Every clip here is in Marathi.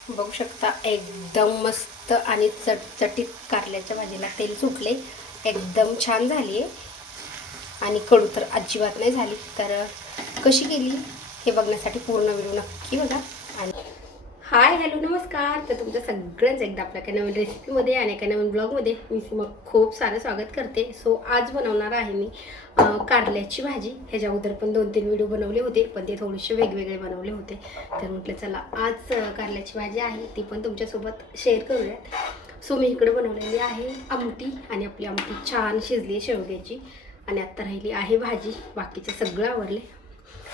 बघू शकता एकदम मस्त आणि चटचटीत कारल्याच्या भाजीला तेल सुटले. एकदम छान झाली आहे आणि कडू तर अजिबात नाही झाली. तर कशी केली हे बघण्यासाठी पूर्ण व्हिडिओ नक्की बघा. आणि हाय हॅलो नमस्कार. तर तुमचं सगळ्यांचं एकदा आपल्या काही नवीन रेसिपीमध्ये आणि एका नवीन ब्लॉगमध्ये मी मग खूप सारं स्वागत करते. सो आज बनवणार आहे मी कारल्याची भाजी. ह्याच्या अगोदर पण 2-3 व्हिडिओ बनवले होते, पण ते थोडेसे वेगवेगळे बनवले होते. तर म्हटलं चला आज कारल्याची भाजी आहे ती पण तुमच्यासोबत शेअर करूयात. सो मी इकडे बनवलेली आहे आमटी आणि आपली आमटी छान शिजली आहे शेवग्याची. आणि आत्ता राहिली आहे भाजी. बाकीचं सगळं आवरले.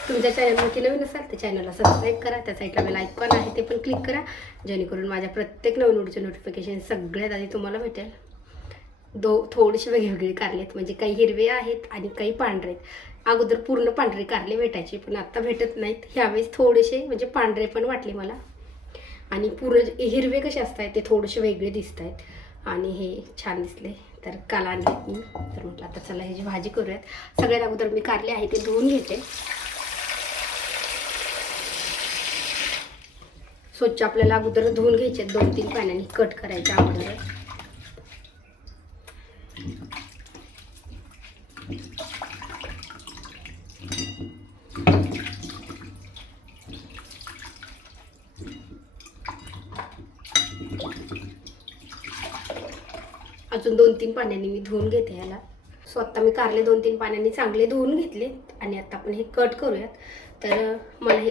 तुमच्या चॅनलवरती नवीन असाल तर चॅनलला सबस्क्राईब करा. त्या साईडला बेल आयकॉन आहे ते पण क्लिक करा, जेणेकरून माझ्या प्रत्येक नवीन व्हिडिओचे नोटिफिकेशन सगळ्यात आधी तुम्हाला भेटेल. थोडेसे वेगवेगळे कारले आहेत, म्हणजे काही हिरवे आहेत आणि काही पांढरे आहेत. अगोदर पूर्ण पांढरे कारले भेटायचे, पण आता भेटत नाहीत. ह्यावेळेस थोडेसे म्हणजे पांढरे पण वाटले मला. आणि पूर्ण हिरवे कसे असतात ते थोडेसे वेगळे दिसत आहेत आणि हे छान दिसले. तर काल आणलेत मी. तर म्हटलं आता चला ह्याची भाजी करूयात. सगळ्यात अगोदर मी कारले आहे ते धुवून घेते. स्वच्छ आपल्याला अगोदर धुवून घ्यायचे 2-3 पाण्याने कट करायचे अगोदर. अजून 2-3 पाण्याने मी धुवून घेते ह्याला. सो आता मी कारले 2-3 पाण्याने चांगले धुवून घेतले आणि आता आपण हे कट करूयात. तर मला हे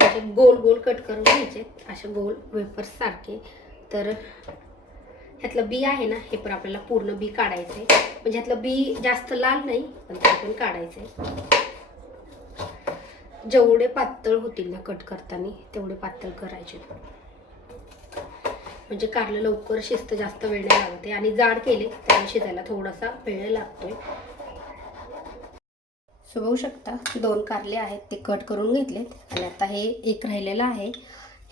म्हणजे गोल गोल कट करून घ्यायचे, असे गोल वेफर्स सारखे. तर ह्यातलं बी आहे ना, हे पण आपल्याला पूर्ण बी काढायचं आहे. म्हणजे ह्यातलं बी जास्त लाल नाही, पण ते पण काढायचं आहे. जेवढे पातळ होतील ना कट करताना तेवढे पातळ करायचे, म्हणजे कारलं लवकर शिजतं, जास्त वेळ नाही लागते. आणि जाड केले तर शिजायला थोडासा वेळ लागतोय. सो बघू शकता 2 कारले आहेत ते कट करून घेतलेत. आणि आता हे एक राहिलेलं आहे,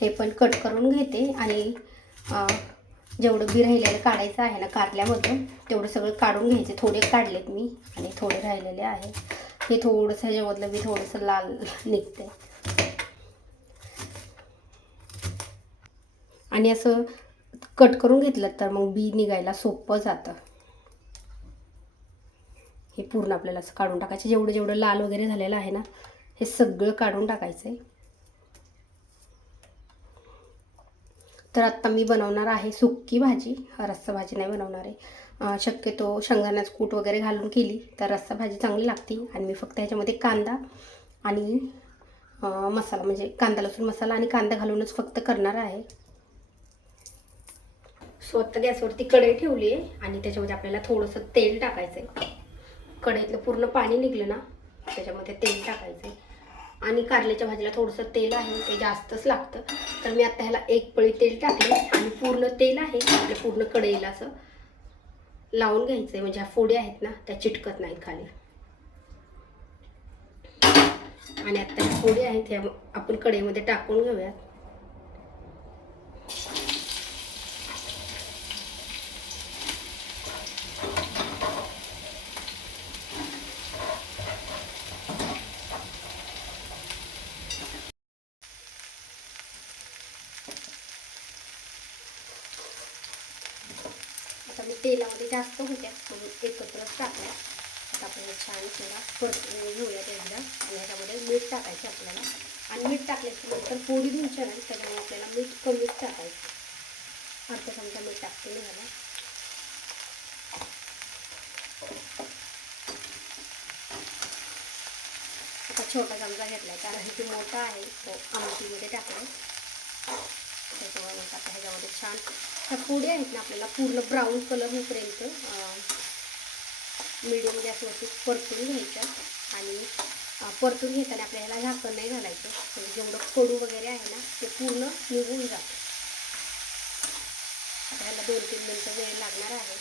हे पण कट करून घेते. आणि जेवढं बी राहिलेलं काढायचं आहे ना कारल्यामधून तेवढं सगळं काढून घ्यायचे. थोडे काढलेत मी आणि थोडे राहिलेले आहे. हे थोडंसं ह्याच्यामधलं बी थोडंसं लाल निघते. आणि असं कट करून घेतलं तर मग बी निघायला सोपं जातं. हे पूर्ण आपल्याला असं काढून टाकायचं. जेवढं जेवढं लाल वगैरे झालेलं आहे ना हे सगळं काढून टाकायचं आहे. तर आत्ता मी बनवणार आहे सुक्की भाजी, रस्सा भाजी नाही बनवणार आहे. शक्यतो शेंगदाण्याचं कूट वगैरे घालून केली तर रस्सा भाजी चांगली लागते. आणि मी फक्त ह्याच्यामध्ये कांदा आणि मसाला, म्हणजे कांदा लसूण मसाला आणि कांदा घालूनच फक्त करणार आहे. सो आता गॅसवरती कढई ठेवली आहे आणि त्याच्यामध्ये आपल्याला थोडंसं तेल टाकायचं आहे. कढईतलं पूर्ण पाणी निघलं ना त्याच्यामध्ये तेल टाकायचं आहे. आणि कारल्याच्या भाजीला थोडंसं तेल आहे ते जास्तच लागतं. तर मी आता ह्याला 1 पळी तेल टाकले आणि पूर्ण तेल आहे आपल्या पूर्ण कढईला असं लावून घ्यायचं आहे, म्हणजे ह्या फोडी आहेत ना त्या चिटकत नाहीत खाली. आणि आता ह्या फोडी आहेत ह्या आपण कढईमध्ये टाकून घेऊयात. आता मी तेलामध्ये जास्त होत्या म्हणून एकत्रच टाकल्या. आता आपण छान थोडा परतून घेऊयात एकदा. आणि ह्याच्यामध्ये मीठ टाकायचं आपल्याला. आणि मीठ टाकल्याची नंतर फोडी धुवून नाही, त्याच्यामुळे आपल्याला मीठ कमीच टाकायचं. अर्धा चमचा मीठ टाकते मी ह्याला. आता छोटा चमचा घेतला आहे कारण ते मोठा आहे, तो आमटीमध्ये टाकला आहे. त्याच्यामुळे आता ह्याच्यामध्ये छान ह्या फोडी आहेत ना आपल्याला पूर्ण ब्राऊन कलर होईपर्यंत मीडियम गॅसवरती परतून घ्यायच्या. आणि परतून घेताना आपल्याला झाकण नाही घालायचं, म्हणजे जेवढं कडू वगैरे आहे ना ते पूर्ण निघून जातं. आता ह्याला 2-3 मिनटं वेळ लागणार आहे.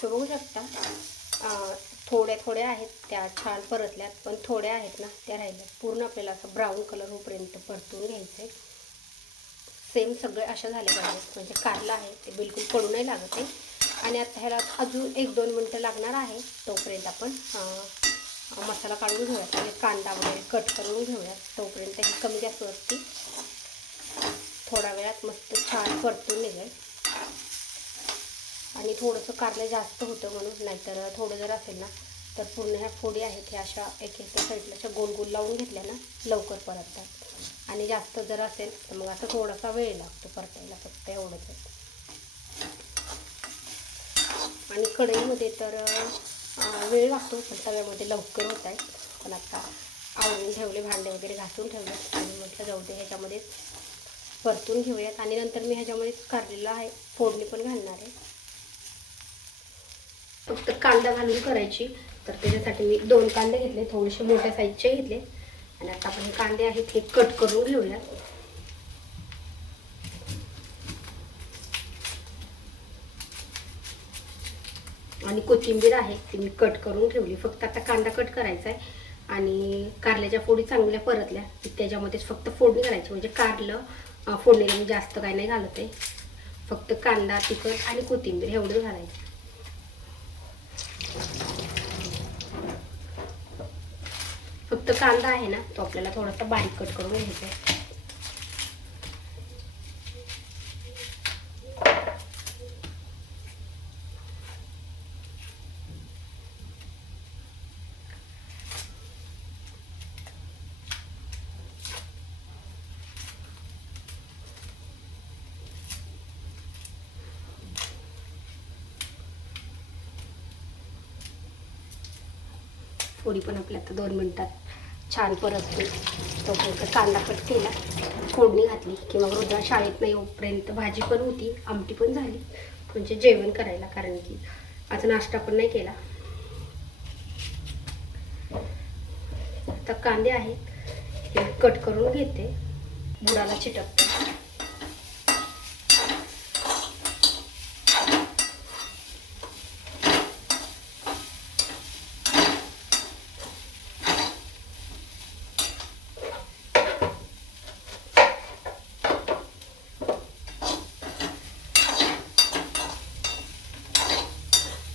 सो बघू शकता थोड्या थोड्या आहेत त्या छान परतल्यात, पण थोड्या आहेत ना त्या राहिल्यात. पूर्ण आपल्याला असं ब्राऊन कलर होईपर्यंत परतून घ्यायचं आहे. सेम सगळे अशा झाले पाहिजेत, म्हणजे कारला आहे ते बिलकुल कडू नाही लागत आहे. आणि आता ह्याला अजून 1-2 मिनटं लागणार आहे. तोपर्यंत आपण मसाला काढून घेऊयात आणि कांदा वगैरे कट करून घेऊयात. तोपर्यंत ही कमी गॅसवरती थोड्या वेळात मस्त छान परतून निघेल. आणि थोडंसं कारलं जास्त होतं म्हणून, नाहीतर थोडं जर असेल ना तर पूर्ण ह्या फोडी आहेत ह्या अशा एक एक साईडला अशा गोल गोल लावून घेतल्या ना लवकर परततात. आणि जास्त जर असेल तर मग असं थोडासा वेळ लागतो परतायला, फक्त एवढंच आहे. आणि कढईमध्ये तर वेळ लागतो पण तव्यामध्ये लवकर होत आहे. पण आता आवरून ठेवले, भांडे वगैरे घासून ठेवले आणि म्हटलं जाऊ दे ह्याच्यामध्ये परतून घेऊयात. आणि नंतर मी ह्याच्यामध्ये कारलेला आहे फोडणी पण घालणार आहे. फक्त कांदा घालून करायची, तर त्याच्यासाठी मी 2 कांदे घेतले, थोडेसे मोठ्या साईजचे घेतले. आणि आता आपण हे कांदे आहेत हे कट करून घेऊया. आणि कोथिंबीर आहे ती मी कट करून ठेवली. फक्त आता कांदा कट करायचा आहे आणि कारल्याच्या फोडी चांगल्या परतल्या की त्याच्यामध्येच फक्त फोडणी करायची. म्हणजे कारलं फोडणीला मी जास्त काही नाही घालत आहे, फक्त कांदा, तिखट आणि कोथिंबीर एवढं घालायचं. फक्त कांदा आहे ना तो आपल्याला थोडासा बारीक कट करून घ्यायचा आहे. फोडी पण आपल्या आता 2 मिनिटात छान परतते. तोपर्यंत कांदा कट केला, फोडणी घातली की मग रोजा शाळेत नाही येऊपर्यंत भाजी पण होती, आमटी पण झाली, म्हणजे जेवण करायला. कारण की आज नाश्ता पण नाही केला. आता कांदे आहेत हे कट करून घेते, बुडाला चिटकते.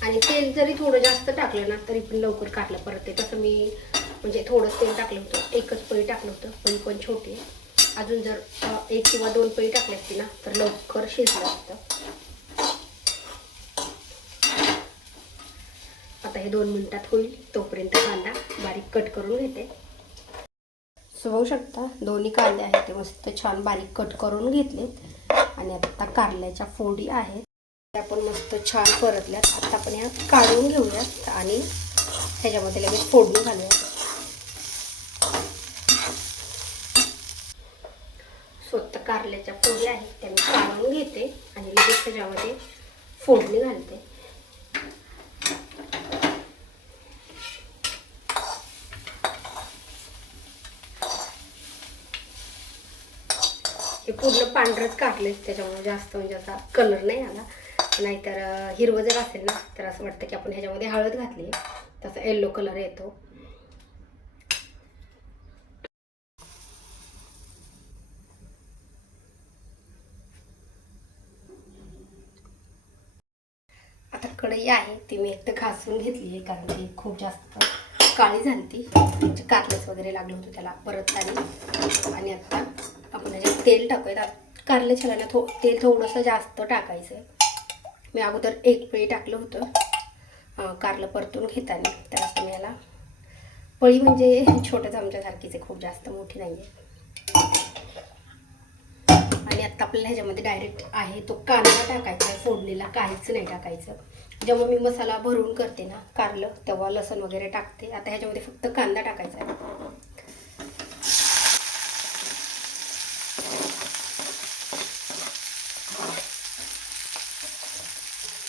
आणि तेल जरी थोडं जास्त टाकलं ना तरी पण लवकर कारलं परतते. तसं मी म्हणजे थोडंच तेल टाकलं होतं, एकच पळी टाकलं होतं, पळी पण छोटी आहे. अजून जर 1 किंवा 2 पळी टाकली असती ना तर लवकर शिजलं असतं. आता हे 2 मिनिटात होईल, तोपर्यंत कांदा बारीक कट करून घेते. बघू शकता दोन्ही कांदे आहेत ते मस्त छान बारीक कट करून घेतलेत. आणि आता कारल्याच्या फोडी आहेत त्या पण मस्त छान परतल्यात. आता आपण ह्या काढून घेऊयात आणि ह्याच्यामध्ये लगेच फोडणी घालूयात. स्वतः कारल्याच्या फोडी आहेत त्या मी काढून घेते आणि लगेच त्याच्यामध्ये फोडणी घालते. हे पूर्ण पांढरच कारले, त्याच्यामुळे जास्त म्हणजे असा कलर नाही आला. नाहीतर हिरवं जर असेल ना तर असं वाटतं की आपण ह्याच्यामध्ये हळद घातली, तसा येलो कलर येतो. आता कढई आहे ती मी एकटं घासून घेतली आहे, कारण ती खूप जास्त काळी झाली ती, म्हणजे कारलेच वगैरे लागलं होतं त्याला परतताना. आणि आता आपण ह्याच्यात तेल टाकूयात. कारले छालायला तेल थोडंसं जास्त टाकायचं आहे. मी अगोदर 1 पळी टाकलं होतं कारलं परतून घेताना, तर आता मी याला पळी म्हणजे छोट्या चमच्यासारखीच आहे, खूप जास्त मोठी नाही आहे. आणि आता आपल्याला ह्याच्यामध्ये डायरेक्ट आहे तो कांदा टाकायचा आहे, फोडणीला काहीच नाही टाकायचं. जेव्हा मी मसाला भरून करते ना कारलं तेव्हा लसूण वगैरे टाकते. आता ह्याच्यामध्ये फक्त कांदा टाकायचा आहे.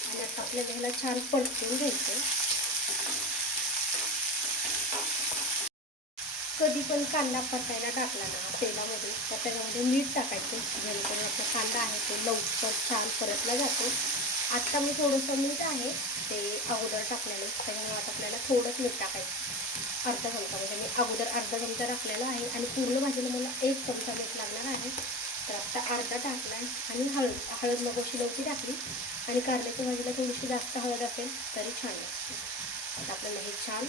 आणि आता आपल्याला ह्याला छान परतून घ्यायचं. कधी पण कांदा परतायला टाकला ना तेलामध्ये तर त्याच्यामध्ये मीठ टाकायचं, जेणेकरून आपला कांदा आहे तो लवकर छान परतला जातो. आत्ता मी थोडंसं मीठ आहे ते अगोदर टाकलेलं, त्याच्यामुळे आता आपल्याला थोडंच मीठ टाकायचं, अर्धा चमचा. म्हणजे मी अगोदर अर्धा चमचा टाकलेला आहे आणि पूर्ण भाजीला मला 1 चमचा मीठ लागणार आहे, तर आत्ता अर्धा टाकला आहे. आणि हळद मगाशी लवकर टाकली, आणि कारल्याच्या भाजीला थोडीशी जास्त हळद असेल तरी छान लागते. आता आपल्याला हे छान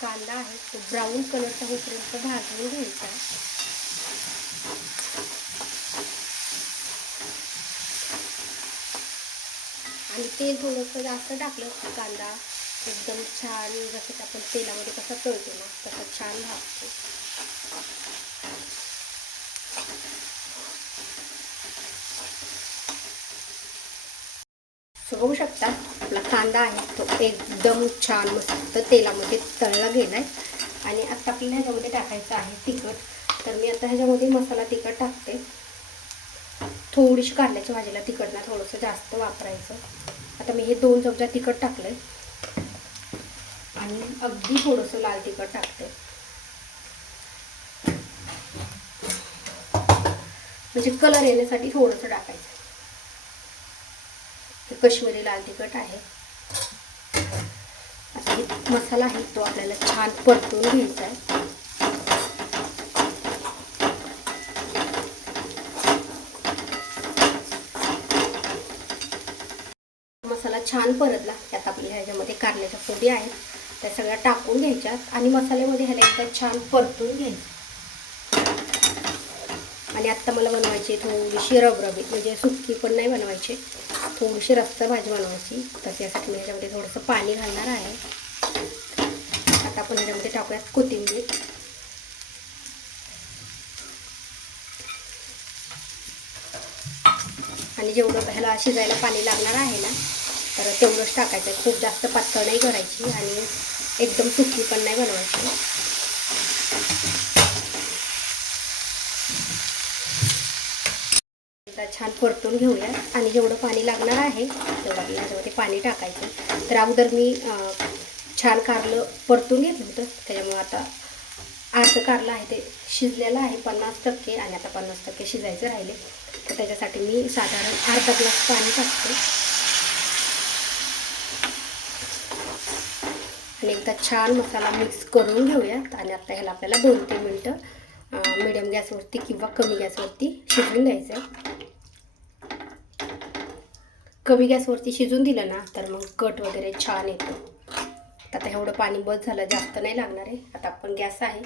कांदा आहे तो ब्राऊन कलरचा होईपर्यंत भाजून घ्यायचा. आणि तेल थोडंसं जास्त टाकलं की कांदा एकदम छान, जसं आपण तेलामध्ये कसं तळतो ना तसं छान भाजतो. बघू शकता आपला कांदा आहे तो एकदम छान मस्त तेलामध्ये तळला गेलाय. आणि आता आपल्याला ह्याच्यामध्ये टाकायचं आहे तिखट. तर मी आता ह्याच्यामध्ये मसाला तिखट टाकते. थोडीशी कारल्याच्या भाजीला तिखट ना थोडंसं जास्त वापरायचं. आता मी हे 2 चमचा तिखट टाकलंय आणि अगदी थोडंसं लाल तिखट टाकते, म्हणजे कलर येण्यासाठी थोडंसं टाकायचं. कश्मीरी लाल तिखट आहे. आता मसाला आहे तो आपल्याला छान परतून घ्यायचा आहे. मसाला छान परतला त्यात आपल्या ह्याच्यामध्ये कारल्याच्या फोडी आहेत त्या सगळ्या टाकून घ्यायच्यात आणि मसाल्यामध्ये ह्याला एकदा छान परतून घ्यायचं. आणि आत्ता मला बनवायची थोडीशी रबरबीत, म्हणजे सुक्की पण नाही बनवायची, थोडीशी रस्सा भाजी बनवायची. तर त्यासाठी मी ह्याच्यामध्ये थोडंसं पाणी घालणार आहे. आता आपण ह्याच्यामध्ये टाकूयात कोथिंबीर. आणि जेवढं ह्याला शिजायला पाणी लागणार आहे ना तर तेवढंच टाकायचं आहे. खूप जास्त पातळ नाही करायची आणि एकदम सुकी पण नाही बनवायची. छान परतून घेऊया आणि जेवढं पाणी लागणार आहे तेवढं आपल्याला ह्याच्यामध्ये पाणी टाकायचं. तर अगोदर मी छान कारलं परतून घेतलं होतं, त्याच्यामुळे आता अर्ध कारलं आहे ते शिजलेलं आहे 50% आणि आता 50% शिजायचं राहिले. तर त्याच्यासाठी मी साधारण अर्धा ग्लास पाणी टाकते आणि एकदा छान मसाला मिक्स करून घेऊयात. आणि आता ह्याला आपल्याला 2-3 मिनटं मिडियम गॅसवरती किंवा कमी गॅसवरती शिजवून द्यायचं आहे. कमी गॅसवरती शिजून दिलं ना तर मग कट वगैरे छान येतो. आता एवढं पाणी बस झालं, जास्त नाही लागणार आहे. आता आपण गॅस आहे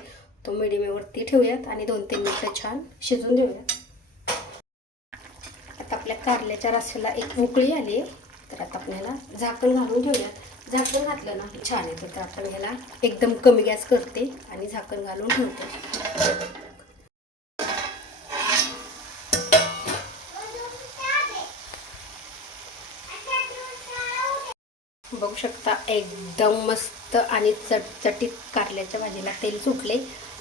तो मिडियमवरती ठेवूयात आणि 2-3 मिनटं छान शिजून देऊयात. आता आपल्या कारल्याच्या रस्स्याला एक उकळी आली आहे, तर आता आपण ह्याला झाकण घालून ठेवूयात. झाकण घातलं ना छान येतं. तर आपण ह्याला एकदम कमी गॅस करते आणि झाकण घालून ठेवते. बघू शकता एकदम मस्त आणि चटचटीत कारल्याच्या भाजीला तेल सुटले,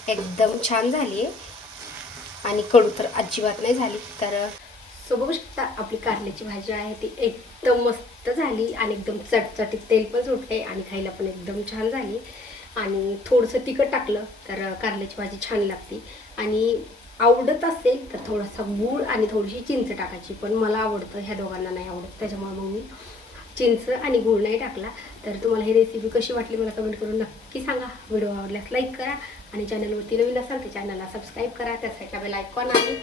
एकदम छान झाली आहे आणि कडू तर अजिबात नाही झाली. तर बघू शकता आपली कारल्याची भाजी आहे ती एकदम मस्त झाली आणि एकदम चटचटीत तेल पण सुटले आणि खायला पण एकदम छान झाली. आणि थोडंसं तिखट टाकलं तर कारल्याची भाजी छान लागते. आणि आवडत असेल तर थोडासा गूळ आणि थोडीशी चिंच टाकायची, पण मला आवडतं, ह्या दोघांना नाही आवडत, त्याच्यामुळे मग मी चिंच आणि गूळ नाही टाकला. तर तुम्हाला ही रेसिपी कशी वाटली मला कमेंट करून नक्की सांगा. व्हिडिओ आवडल्यास लाईक करा आणि चॅनलवरती नवीन असाल तर चॅनलला सबस्क्राईब करा. त्या साईडला बेल आयकॉन आहे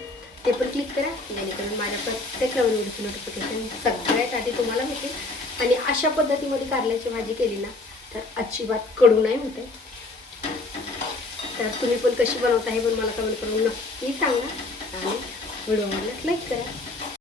ते पण क्लिक करा, जेणेकरून माझ्या प्रत्येक नवीन व्हिडिओची नोटिफिकेशन सगळ्यात आधी तुम्हाला मिळेल. आणि अशा पद्धतीमध्ये कारल्याची भाजी केली ना तर अजिबात कडू नाही होते. तर तुम्ही पण कशी बनवता हे पण मला कमेंट करून नक्की सांगा आणि व्हिडिओ आवडल्यास लाईक करा.